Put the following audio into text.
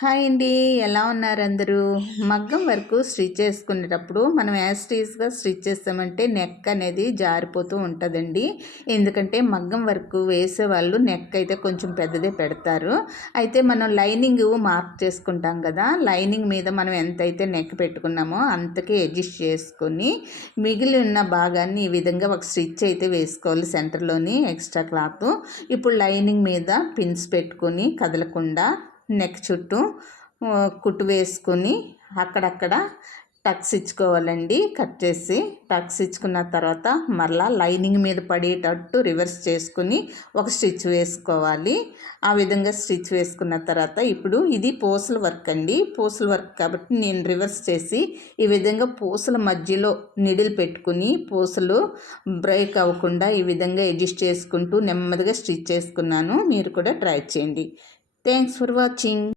Hi అండి. ఎలా ఉన్నారు అందరూ? మగ్గం వర్కు స్టిచ్ చేసుకునేటప్పుడు మనం యాస్టీస్గా స్టిచ్ చేస్తామంటే నెక్ అనేది జారిపోతూ ఉంటుందండి. ఎందుకంటే మగ్గం వర్కు వేసేవాళ్ళు నెక్ అయితే కొంచెం పెద్దదే పెడతారు. అయితే మనం లైనింగ్ మార్క్ చేసుకుంటాం కదా, లైనింగ్ మీద మనం ఎంతైతే నెక్ పెట్టుకున్నామో అంతకే అడ్జస్ట్ చేసుకొని మిగిలి ఉన్న భాగాన్ని ఈ విధంగా ఒక స్టిచ్ అయితే వేసుకోవాలి సెంటర్లోని ఎక్స్ట్రా క్లాత్. ఇప్పుడు లైనింగ్ మీద పిన్స్ పెట్టుకొని కదలకుండా నెక్ చుట్టూ కుట్టు వేసుకొని అక్కడక్కడ టక్స్ ఇచ్చుకోవాలండి. కట్ చేసి టక్స్ ఇచ్చుకున్న తర్వాత మరలా లైనింగ్ మీద పడేటట్టు రివర్స్ చేసుకుని ఒక స్టిచ్ వేసుకోవాలి. ఆ విధంగా స్టిచ్ వేసుకున్న తర్వాత ఇప్పుడు ఇది పూసల వర్క్ అండి. పూసల వర్క్ కాబట్టి నేను రివర్స్ చేసి ఈ విధంగా పూసల మధ్యలో నిడిల్ పెట్టుకుని పూసలు బ్రేక్ అవ్వకుండా ఈ విధంగా అడ్జస్ట్ చేసుకుంటూ నెమ్మదిగా స్టిచ్ చేసుకున్నాను. మీరు కూడా ట్రై చేయండి. Thanks for watching.